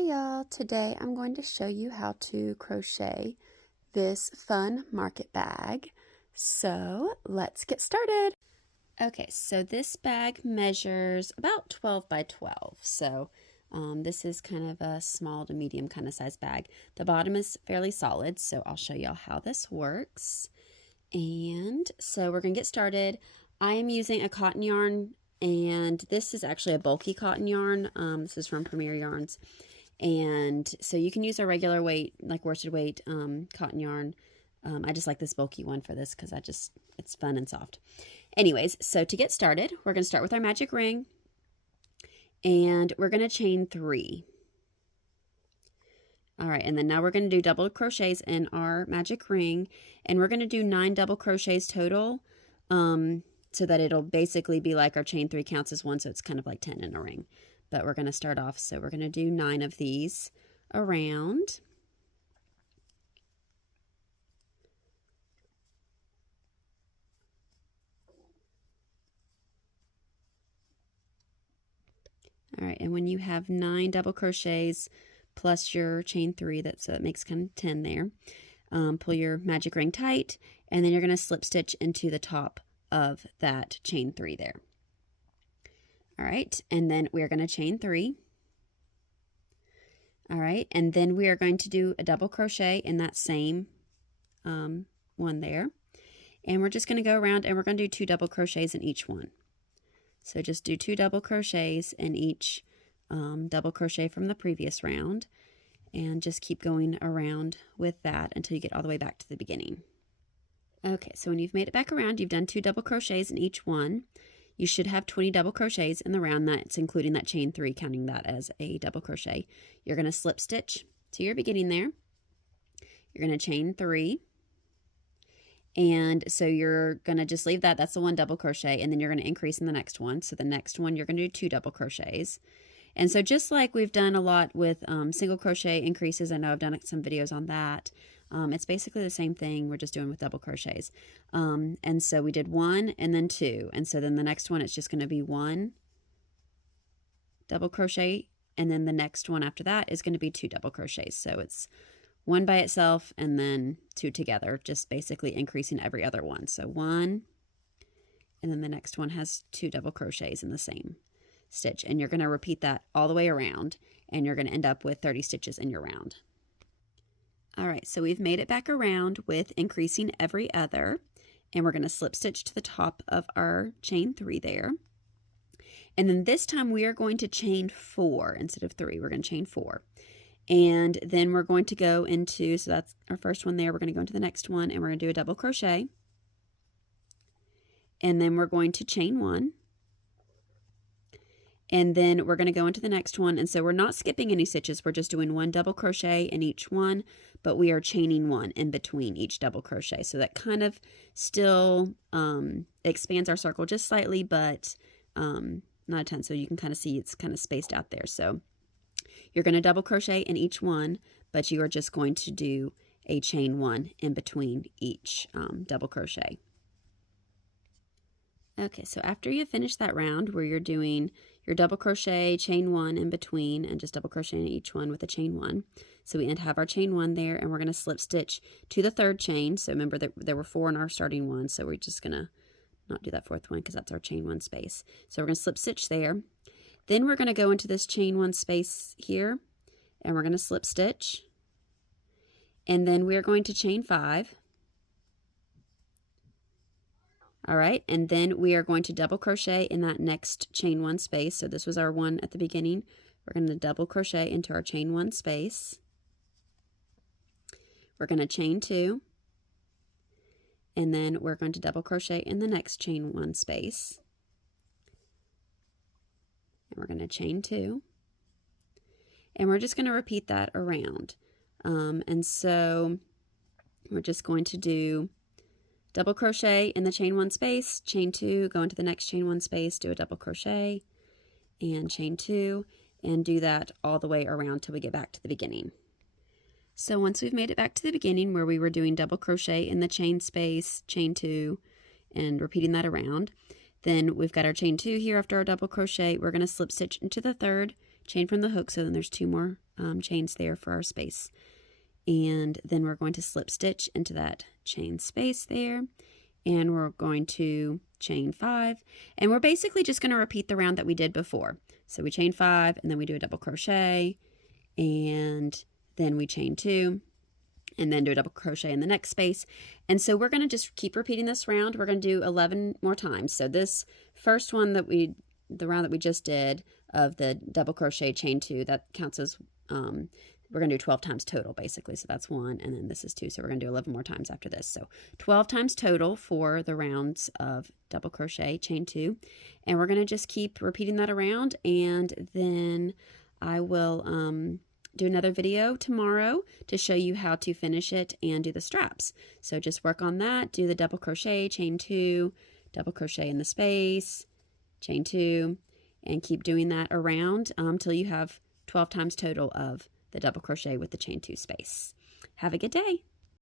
Hey y'all, today I'm going to show you how to crochet this fun market bag. So let's get started. Okay, so this bag measures about 12 by 12. So this is kind of a small to medium kind of size bag. The bottom is fairly solid, so I'll show y'all how this works. And so we're going to get started. I am using a cotton yarn, and this is actually a bulky cotton yarn. This is from Premier Yarns. And so you can use a regular weight, like worsted weight cotton yarn. I just like this bulky one for this because it's fun and soft. Anyways, so to get started, we're going to start with our magic ring. And we're going to chain 3. All right, and then now we're going to do double crochets in our magic ring. And we're going to do 9 double crochets total. So that it'll basically be like our chain 3 counts as 1, so it's kind of like 10 in a ring. But we're going to start off, so we're going to do 9 of these around. All right, and when you have 9 double crochets plus your chain 3, so that makes kind of 10 there. Pull your magic ring tight, and then you're going to slip stitch into the top of that chain 3 there. All right, and then we're going to chain 3. All right, and then we are going to do a double crochet in that same one there. And we're just going to go around and we're going to do 2 double crochets in each one. So just do 2 double crochets in each double crochet from the previous round. And just keep going around with that until you get all the way back to the beginning. Okay, so when you've made it back around, you've done 2 double crochets in each one. You should have 20 double crochets in the round. That's including that chain 3, counting that as a double crochet. You're going to slip stitch to your beginning there. You're going to chain 3. And so you're going to just leave that. That's the 1 double crochet. And then you're going to increase in the next one. So the next one, you're going to do 2 double crochets. And so just like we've done a lot with single crochet increases, I know I've done some videos on that. It's basically the same thing we're just doing with double crochets. And so we did 1 and then 2. And so then the next one, it's just going to be 1 double crochet. And then the next one after that is going to be 2 double crochets. So it's 1 by itself and then 2 together, just basically increasing every other one. So 1, and then the next one has 2 double crochets in the same stitch. And you're going to repeat that all the way around, and you're going to end up with 30 stitches in your round. All right, so we've made it back around with increasing every other, and we're going to slip stitch to the top of our chain 3 there. And then this time we are going to chain 4 instead of 3. We're going to chain 4. And then we're going to go into, so that's our first one there, we're going to go into the next one, and we're going to do a double crochet. And then we're going to chain 1. And then we're going to go into the next one. And so we're not skipping any stitches. We're just doing 1 double crochet in each one, but we are chaining 1 in between each double crochet. So that kind of still expands our circle just slightly, but not a ton. So you can kind of see it's kind of spaced out there. So you're going to double crochet in each one, but you are just going to do a chain 1 in between each double crochet. Okay, so after you finish that round where you're doing your double crochet, chain 1 in between, and just double crochet in each one with a chain 1. So we have our chain 1 there, and we're going to slip stitch to the 3rd chain. So remember that there were 4 in our starting one, so we're just going to not do that 4th one because that's our chain 1 space. So we're going to slip stitch there. Then we're going to go into this chain 1 space here, and we're going to slip stitch. And then we're going to chain 5. All right, and then we are going to double crochet in that next chain 1 space. So this was our 1 at the beginning. We're going to double crochet into our chain 1 space. We're going to chain 2. And then we're going to double crochet in the next chain 1 space. And we're going to chain 2. And we're just going to repeat that around. And so we're just going to do double crochet in the chain 1 space, chain 2, go into the next chain 1 space, do a double crochet, and chain 2, and do that all the way around till we get back to the beginning. So once we've made it back to the beginning where we were doing double crochet in the chain space, chain 2, and repeating that around, then we've got our chain 2 here after our double crochet. We're going to slip stitch into the 3rd chain from the hook, so then there's 2 more chains there for our space. And then we're going to slip stitch into that chain space there, and we're going to chain 5, and we're basically just going to repeat the round that we did before. So we chain 5, and then we do a double crochet, and then we chain 2, and then do a double crochet in the next space. And so we're going to just keep repeating this round. We're going to do 11 more times. So this first one that the round that we just did of the double crochet chain 2, that counts as we're going to do 12 times total, basically. So that's 1, and then this is 2. So we're going to do 11 more times after this. So 12 times total for the rounds of double crochet, chain 2. And we're going to just keep repeating that around. And then I will do another video tomorrow to show you how to finish it and do the straps. So just work on that. Do the double crochet, chain 2, double crochet in the space, chain 2, and keep doing that around until you have 12 times total of the double crochet with the chain 2 space. Have a good day.